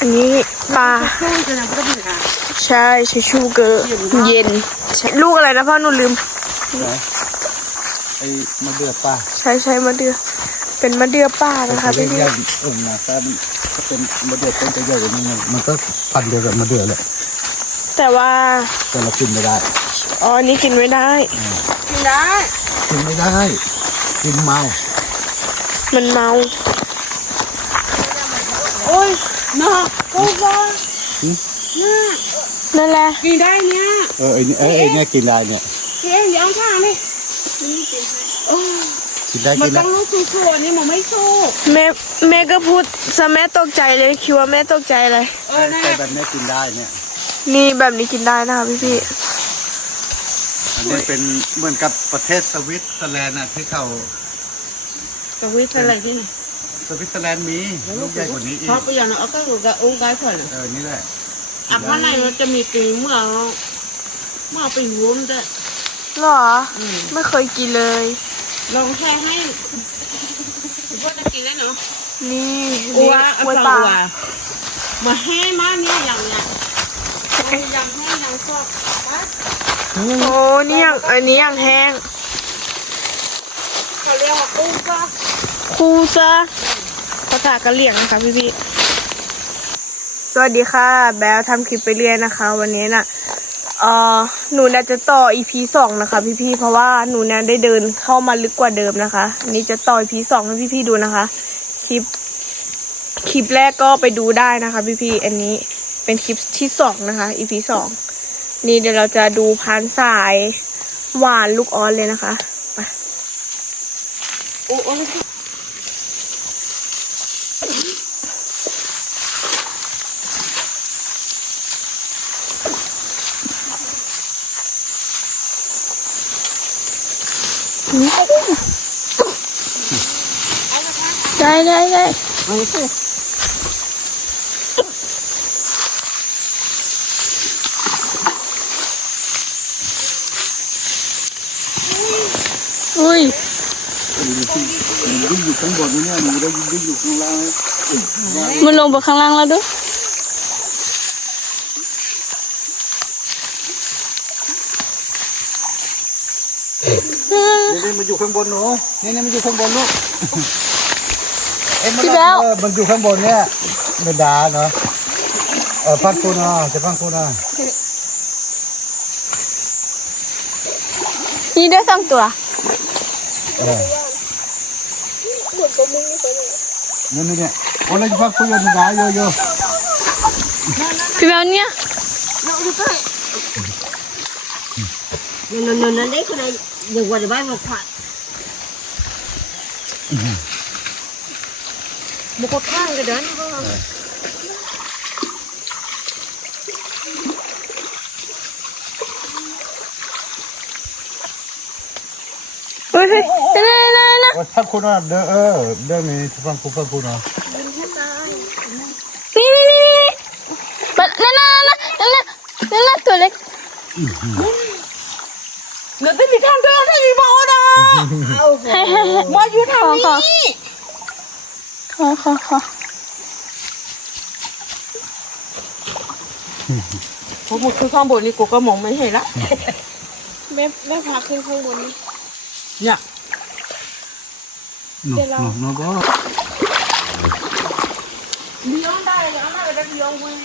อันนี้ปลาช่วยจะนำก็เป็นอะใช่ใช้ชูเกอร์เย็นใช่ลูกอะไรนะพ่อหนูลืมนะไอ้มะเดือป่าใช่ใช่มะเดือเป็นมะเดือป่านะคะเรีพี่ยกพี่ยากองค์นะถ้ามันถ้าเป็นมะเดือต้นจะใหญ่กว่านี้มันมันก็พันเดียวกับมะเดือแหละแต่ว่าแต่เรากินไม่ได้อ๋ออันนี้กินไม่ได้ กินได้ กินไม่ได้ กินเมา มันเมาโอ้ย น่าโอ้บ้าน่านั่นแหละกินได้เนี่ยเออไอ้นี่เออไอ้เนี่ยกินได้เนี่ยเฮ้ยเดี๋ยวข้างนี่โอ้กินได้มันกินต้ได้องลูกสู้ๆนี่มันไม่สู้แม่แม่ก็พูดซะแม่ตกใจเลยคิดว่าแม่ตกใจเลย เออนั่นแต่แบบนี้กินได้เนี่ย นี่แบบนี้กินได้นะคะพี่พี่อันนี้เป็นเหมือนกับประเทศสวิตเซอร์แลนด์น่ะที่เขากวิทอะไรที่นี่ สวิตเซอร์แลนด์มีลูกใหญ่กว่านี้อีกเพราะไปอย่างนั้นเอาก็อยู่กับองค์การคนเออ นี่แหละอะเพราะในมันจะมีปีเมื่อเมื่อปีวุ้นด้วยหรออืมไม่เคยกินเลย ลองแช่ให้พวกจะกินได้เนาะนี่อันี่วกล้วยอัปลาวมาแห้มากเนี่ยอย่างเนี้ยโอ้ยยังแห้ยังชอบปะโอ้นี่อย่างอันนี้อย่างแห้งเขาเรียกว่าอุ้งก็คูซะ ภาษากะเหรี่ยงนะคะพี่พี่สวัสดีค่ะ แบลทำคลิปไปเรื่อยนะคะ วันนี้น่ะเออหนูน่าจะต่อ EP สองนะคะ พี่พี่เพราะว่าหนูน่ะได้เดินเข้ามาลึกกว่าเดิมนะคะอันนี้จะต่อ EP สองให้พี่พี่ดูนะคะ คลิป คลิปแรกก็ไปดูได้นะคะ พี่พี่อันนี้เป็นคลิปที่สองนะคะ EP สองนี่เดี๋ยวเราจะดูพานสายหวานลูกออสเลยนะคะไปโอ้ โอ๊ยโอยู่ข้างบนเนี่ยหนูได้ยิ่งอยู่ข้างล่างมันลงไปข้างล่างแล้วด้วยนี่นี่มันอยู่ข้างบนหนูนี่นี่มันอยู่ข้างบนลูก เอ็มมันพี่แบวเออมันอยู่ข้างบนเนี่ยไม่ดาเนาะเออพักคุณอะจะพักคุณอะนี่ด้วยสองตัว เออนี่นี่เนี่ยโอ้ยจะพักคุณอยู่ไม่ดาโยโย่พี่แบวเนี่ยยนนนนได้คนไหน เดี๋ยววันเดี๋ยวไปมาขวาบุกข้างกันเดินเฮ้ยเฮ้ยนั่นนั่นนั่นนั่นโอ้ยพักคุณอะเด้ อเออเด้อมีจะพักคุณพักคุณอะนี่นี่นี่นี่มันนั่นนั่นนั่นนั่นนั่นนั่นนั่นตัวเล็กเดี๋ยวจะมีทางเดินให้มีบอลนะให้ให้ให้มาอยู่ทางขอนี้ขอขอขอผมคือข้างบนนี่กูก็มองไม่เห็นละแม่แม่พาขึ้นข้างบนนี่ เนี่ยหนูหนูหนูก็เลี้ยงได้เลี้ยงได้แต่เลี้ยงวิ่ง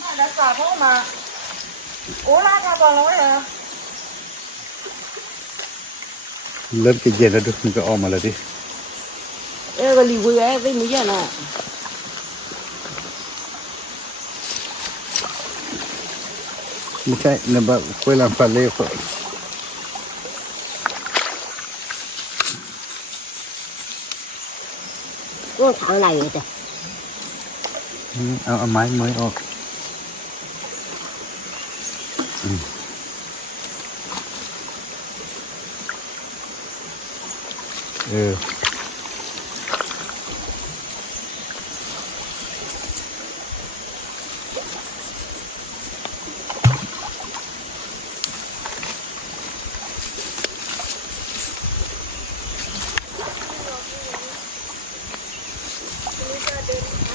มาแล้วกลับเข้ามาโอ้ลากลับมาแล้วเหรอเริ่มจะเย็นแล้วดูมันก็ออกมาแล้วดิ เอ้ก็รีวิวไอ้ไม่มีเยอะนะไม่ใช่เนี่ยแบบ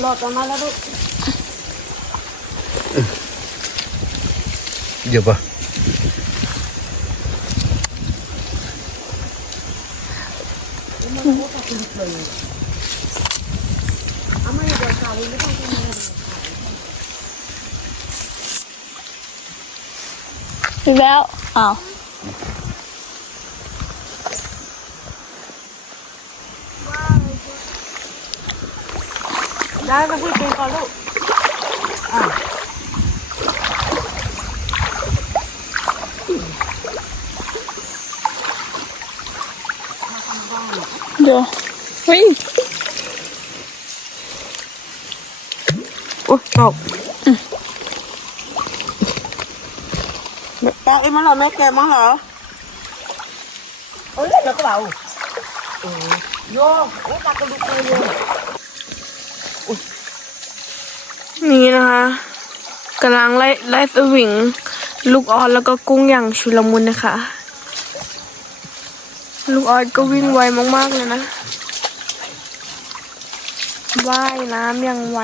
เลยหรอเกินเนี่ยไหนต้องขอยต้องหลอดออกมาแล้วลูกเดี๋ยวปะพี่แววอ้าว ได้มาพูดจริงก่อนลูกเดี๋ยวเฮ้ยโอ้ยตกแกะเอ็มมาเหรอแม่แกะมาเหรอเอ้ยแล้วก็เบาโอ้ยโยกโอ้ยปากกระดูกเลยโยก นี่นะคะกำลังไล่ไล่สวิง ลูกออสแล้วก็กุ้งอย่างชุลมุนนะคะ ลูกออสก็วิ่งไวมากๆเลยนะว่ายน้ำอย่างไว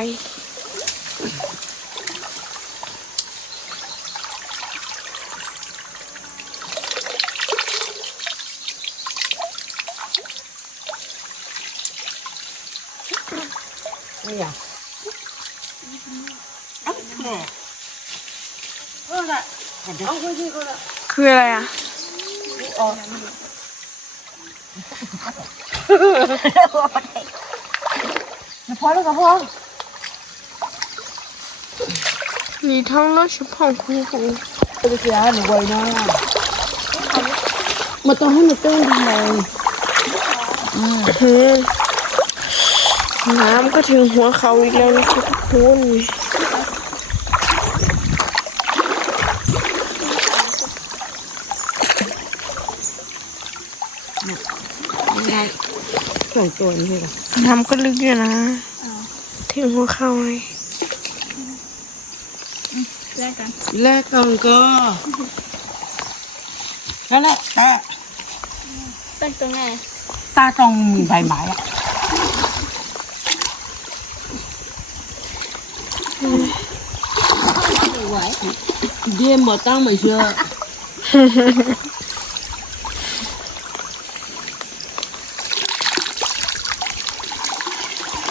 นี่อะเอ้าแม่ออละเอาไปที่ก็ละ คืออะไรอะพอแล้วก็พอมีทั้งรถชุบของคุณครูไปเสียหนูไว้นะมาต้องให้หนูเต้นทำไมอืมน้ำก็ถึงหัวเขาอีกแล้วนะคะทุกคน ไม่ได้ สองตัวนี่เหรอน้ำก็ลึกอยู่นะถึงหัวเข่าเลยแรกกันก็นั่นแหละแต่ตั้งตรงไหนตาตรงมีใบไม้อะไหวเยี่ยมหมดตั้งไม่เชื่อ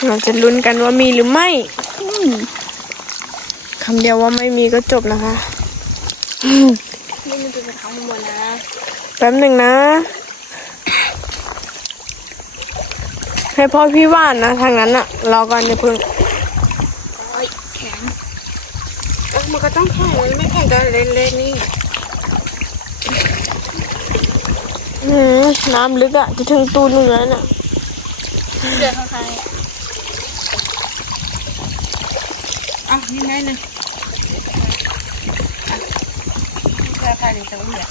เราจะลุ้นกันว่ามีหรือไม่อืมคำเดียวว่าไม่มีก็จบนะคะนี่มันจะไปทำหมดนะแป๊บหนึ่งนะ ให้พ่อพี่ว่านนะทางนั้นอะรอก่อนอย่าเพิ่งมันก็ต้องแข่งมันไม่แข่งกันเล่นๆนี่อืมน้ำลึกอะจะถึงตูนหนูแล้วน่ะอ่ะนี่ไงนะแค่ภายในตัวเนี่ย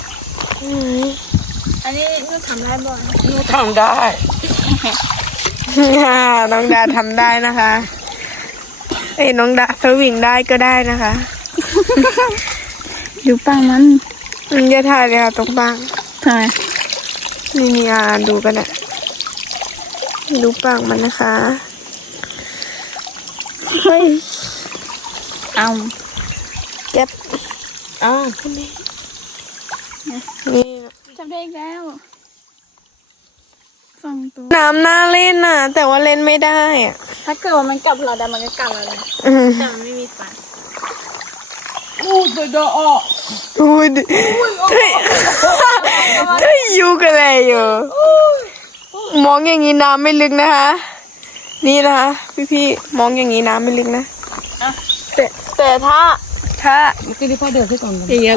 อืมอันนี้เพื่อทำไรบ่อยนูทำได้อ่าน้องดาทำได้นะคะ เอ้ยน้องดาสวิงได้ก็ได้นะคะดูปังมันอืมอย่าถ่ายเลยค่ะตรงบ้างทำไมนี่นี่อ่านดูกันอะดูปากมันนะคะ เฮ้ย เอาเจ็บอ้าวนี่จับได้อีกแล้วสองตัวน้ำน่าเล่นน่ะ แต่ว่าเล่นไม่ได้อะถ้าเกิดว่ามันกลับเราได้มันก็กลับเราเลยอืมแต่มันไม่มีฟันอู้เดือดออกอุ้ยดิเฮ้ยเฮ้ยอยู่กันเลยอยู่มองอย่างนี้น้ำไม่ลึกนะคะ นี่นะคะพี่ๆมองอย่างนี้น้ำไม่ลึกนะ แต่แต่ถ้าถ้าเมื่อกี้ที่พ่อเดินขึ้นก่อนเย็นอย่างเงี้ย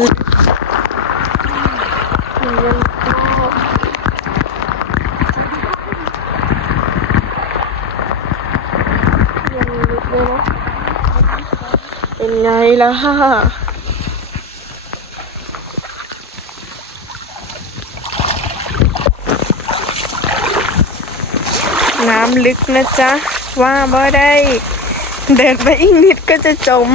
เป็นไงล่ะน้ำลึกนะจ๊ะ ว่าบ่ได้ เดินไปอีกนิดก็จะจม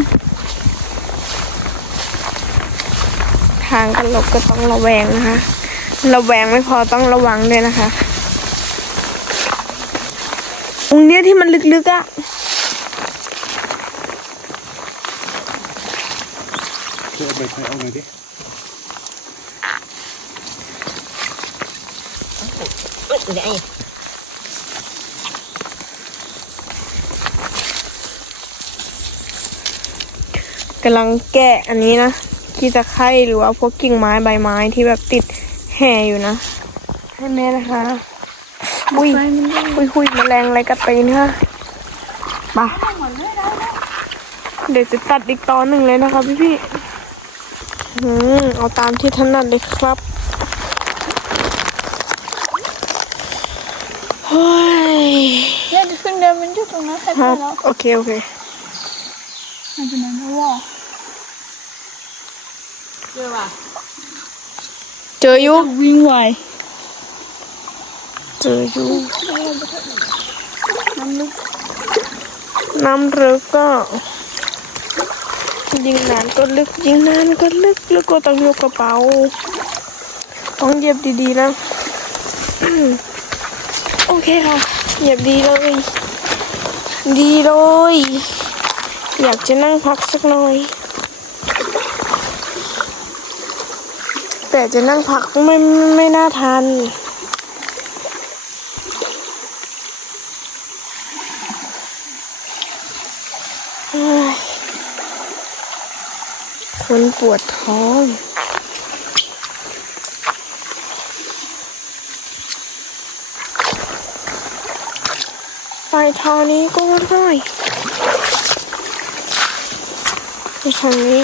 ทางกันหลบก็ต้องระแวงนะคะ ระแวงไม่พอต้องระวังด้วยนะคะตรงเนี้ยที่มันลึกๆอะ่ะช่วยเอาไปใส่เอาหน่อยดิ กำลังแกะอันนี้นะที่ตะไคร่หรือว่าพวกกิ่งไม้ใบไม้ที่แบบติดแห่อยู่นะ ให้แม่นะคะบุยบุยคุยแมลงอะไรกัดตีนค่ะมาเดี๋ยวจะตัดอีกตอนหนึ่งเลยนะคะพี่พี่ๆอืมเอาตามที่ถนัดเลยครับเฮ้ยเนี่ยขึ้นเดินมันอยู่ตรงนั้นใครคไปรับแล้วโอเค โอเค มันเป็นนั้นแล้วว่าเจอป่ะเจออยู่วิ่งไวเจออยู่น้ำลึกน้ำลึกก็ยิงนานก็ลึกยิงนานก็ลึกแล้วก็ต้องยกกระเป๋าต้องเหยียบดีๆนะอืมโอเคค่ะเหยียบดีเลย ดีเลย อยากจะนั่งพักสักหน่อย แต่จะนั่งพักไม่ไม่น่าทันคนปวดท้องไปทางนี้ก็ได้ ไปทางนี้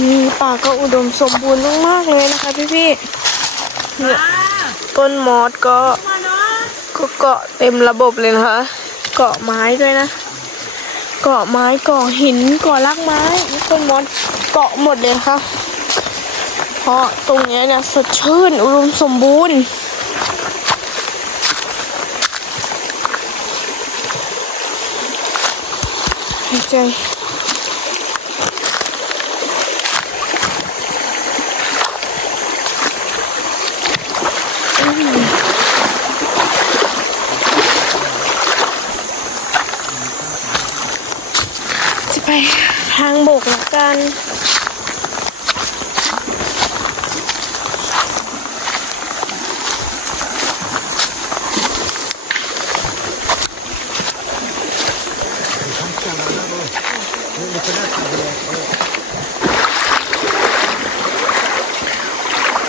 นี่ป่าก็อุดมสมบูรณ์มากๆเลยนะคะพี่พี่ๆเนี่ยต้นมอสก็ก็เกาะเต็มระบบเลยนะคะ เกาะไม้ด้วยนะ เกาะไม้เกาะหินเกาะรากไม้ต้นมอสเกาะหมดเลยนะคะเพราะตรงนี้เนี่ยสดชื่นอุดมสมบูรณ์หายใจ จะไปทางบกละกัน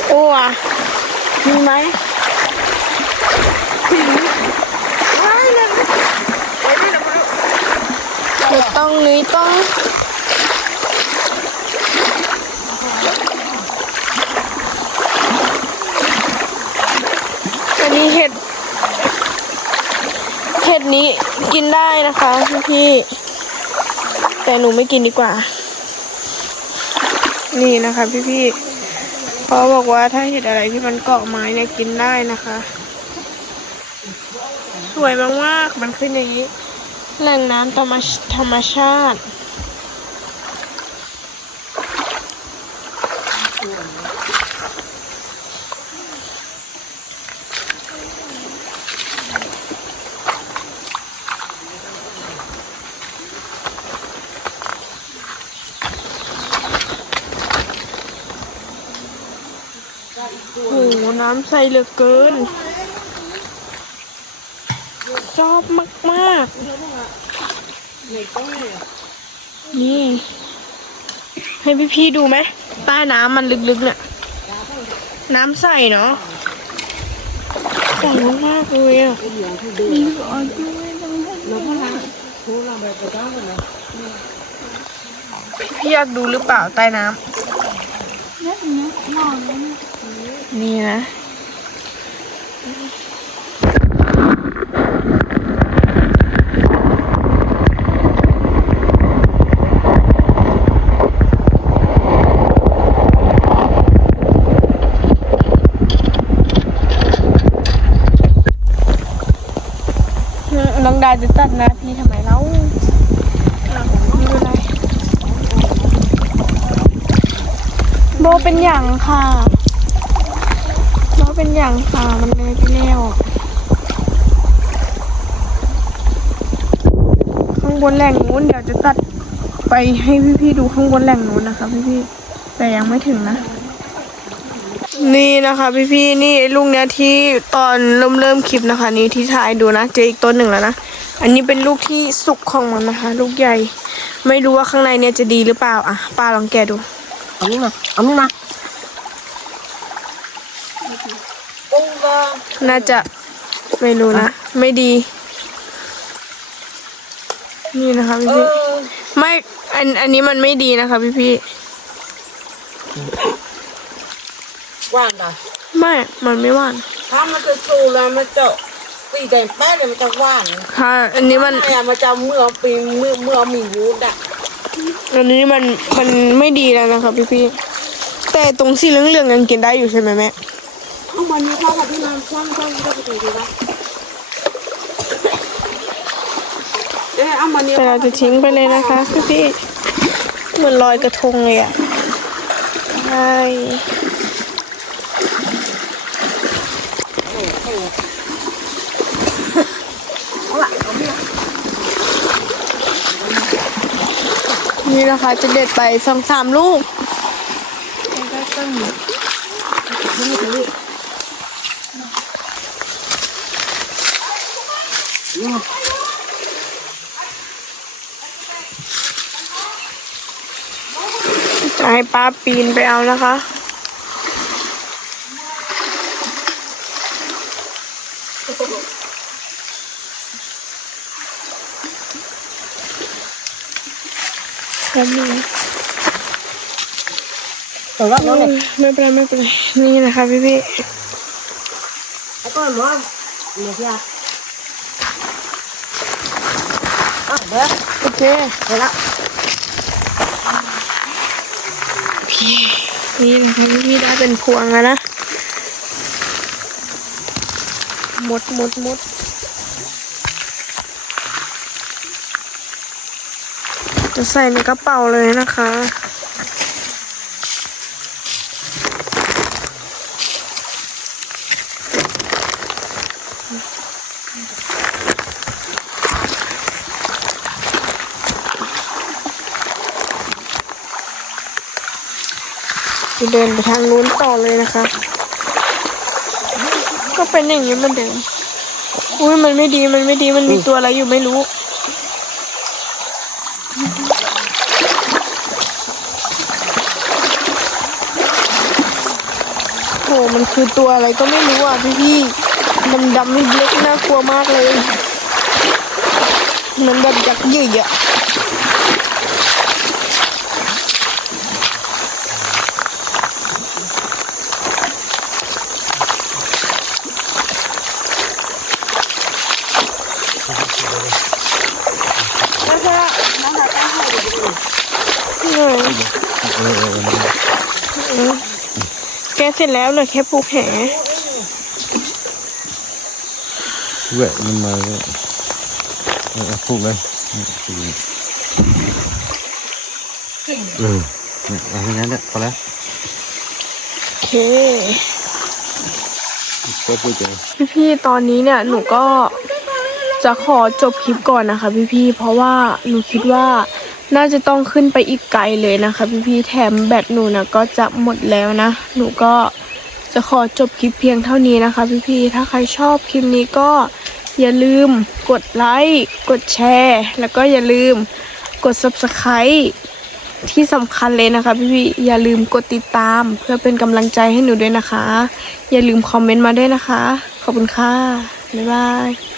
โอ้อะมีไหมเดี๋ยวต้องนี้ต้อง อันนี้เห็ด เห็ดนี้กินได้นะคะ พี่พี่ๆแต่หนูไม่กินดีกว่า นี่นะคะพี่พี่ๆเขาบอกว่าถ้าเห็ดอะไรที่มันเกาะไม้เนี่ยกินได้นะคะ สวยมากๆมันขึ้นอย่างนี้ แหล่งน้ำธรรมชธรรมชาติ โอ้โหน้ำใสเหลือเกิน ชอบมากๆนี่ ให้พี่ๆดูไหม ใต้น้ำมันลึกๆเนี่ย น้ำใสเนาะใสมากๆเลยอะพี่อยากดูหรือเปล่าใต้น้ำเนี่ยตรงเนี้ยหนอนเลยเนี่ยนี่นะ น้องดาจะตัดนาพี่ทำไมเล่าไม่เป็นไรโบเป็นอย่างค่ะโบเป็นอย่างค่ะมันเลยไปแล้วข้างบนแหล่งนู้นเดี๋ยวจะตัดไปให้พี่ๆดูข้างบนแหล่งนู้นนะคะพี่ๆแต่ยังไม่ถึงนะนี่นะคะพี่ๆนี่ลูกเนี้ยที่ตอนเริ่มเริ่มคลิปนะคะ นี่ที่ถ่ายดูนะเจออีกต้นหนึ่งแล้วนะ อันนี้เป็นลูกที่สุกของมันนะคะ ลูกใหญ่ ไม่รู้ว่าข้างในเนี่ยจะดีหรือเปล่าอะป้าลองแกะดูเอานี่มาเอานี่มาปุ้งก็น่าจะไม่รู้นะ ไม่ดี นี่นะคะเอพี่อๆไม่อันอันนี้มันไม่ดีนะคะพี่หวานอะๆไม่ มันไม่หวานถ้ามันจะสูแล้วมันจะ ปีแดงแป๊ดเลยมันจะหวานค่ะ อันนี้มันไอ้อะมันจะเมื่อปีเมื่อเมื่อมีวูดอะอันนี้มันมันไม่ดีแล้วนะคะพี่ๆแต่ตรงสีเหลืองๆยังกินได้อยู่ใช่ไหมแม่เอามันมีข้าวผัดที่มันคว่ำคว่ำก็ไปดูดีนะเอ๊ะเอามันนี้แต่เราจะทิ้งไปเลยนะคะพี่พี่ๆเหมือนลอยกระทงเลยอะใช่ นะคะ จะเด็ดไปสองสามลูกจะให้ป้าปีนไปเอานะคะ แป๊บนึงแต่ว่าน้องเนี่ยไม่เป็นไรไม่เป็นไรนี่นะคะพี่พี่แล้วก็หมอเนี่ยพี่อะอะเดี๋ยวๆโอเคเดี๋ยวละพี่นี่พี่พี่ได้เป็นพวงแล้วนะหมดหมดหมด จะใส่ในกระเป๋าเลยนะคะเดินไปทางนู้นต่อเลยนะคะ ก็เป็นอย่างนี้เหมือนเดิมอุ้ยมันไม่ดีมันไม่ดีมันมีตัวอะไรอยู่ไม่รู้ โห มัน คือตัวอะไรก็ไม่รู้อะพี่พี่ดำดำๆเล็กน่ากลัวมากเลยมันแบบยักษ์ใหญ่อะแล้วก็น้องจะตั้งให้ดูดิเออ เสร็จแล้วเหลือแค่ผูกแหแหวะมันมาเลยเอาเอาพูดเลยเออเนี่ยเอาแค่นั้นแหละพอแล้วโอเคก็พูดใจพี่ๆตอนนี้เนี่ยหนูก็จะขอจบคลิปก่อนนะคะพี่ๆเพราะว่าหนูคิดว่า น่าจะต้องขึ้นไปอีกไกลเลยนะคะพี่ๆแถมแบตหนูนะก็จะหมดแล้วนะ หนูก็จะขอจบคลิปเพียงเท่านี้นะคะ พี่ๆถ้าใครชอบคลิปนี้ก็อย่าลืมกดไลค์กดแชร์ แล้วก็อย่าลืมกด subscribe ที่สำคัญเลยนะคะ พี่ๆอย่าลืมกดติดตามเพื่อเป็นกำลังใจให้หนูด้วยนะคะ อย่าลืมคอมเมนต์มาด้วยนะคะ ขอบคุณค่ะ บ๊ายบาย